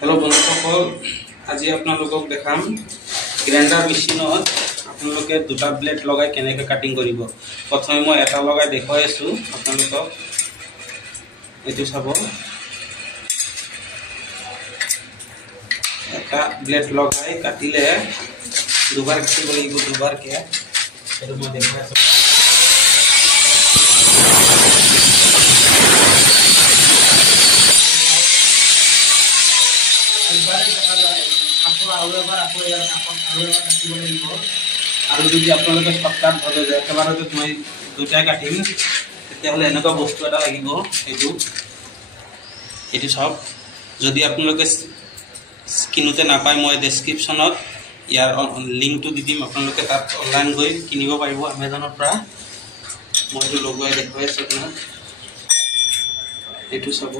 Hello बंधुসকল আজি আপোনালোকক দেখাম গ্ৰাইন্ডাৰ মেচিনত আপোনালোকে দুটা ব্লেড লগাই কেনেকৈ কাটিং কৰিব। প্ৰথমে মই এটা লগাই দেখাই আছো আপোনালোকক। এটো চাব, এটা ব্লেড লগাই কাটিলে দুবাৰ কাটিব লাগিব, দুবাৰকে। এটো মই দেখাই আছো। और যদি আপোনালোকে শৰ্টকাট ভাবে যায় একেবাৰে তো মই দুটাই কাটিম, তেতিয়াহলে এনেকুৱা বস্তু এটা লাগিব। এটো সব যদি আপোনালোকে কিনোতে নাপায় মই ডেসক্ৰিপচনত ইয়াৰ লিংকটো দি দিম, আপোনালোকে তাত অনলাইন গৈ কিনিব পাৰিব Amazonৰ পৰা। মই এটো লগাই দেখাই আছো আপোনাক। এটো সব